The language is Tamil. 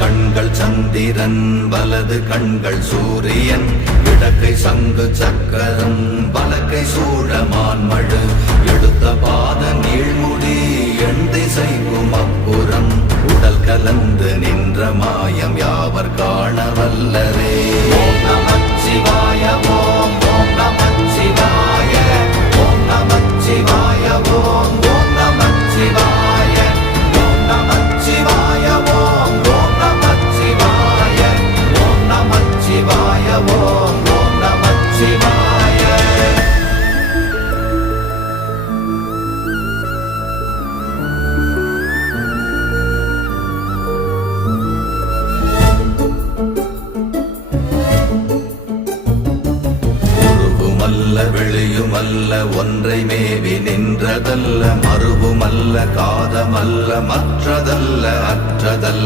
கண்கள் சந்திரன் வலது கண்கள் சூரியன் இடக்கை சங்கு சக்கரம் வலக்கை சூழமான் மழு எடுத்த பாத நீழ்முடி எண் திசைக்கும் அப்புறம் உடல் கலந்து நின்ற மாயம் யாவர் காண வல்லரே. ஓம் நமச்சிவாய ஓம் ஓம் நமச்சிவாய ஓம் நமச்சிவாய ஓம் ஓம் நமச்சிவாய ஓம் நமச்சிவாய ஓம் ஓம் நமச்சிவாய ஓம் நமச்சிவாய ஓம் ஓம் நமச்சிவாய. வெளியுமல்ல ஒன்றை மேவி நின்றதல்ல மறுவுமல்ல காதமல்ல மற்றதல்ல அற்றதல்ல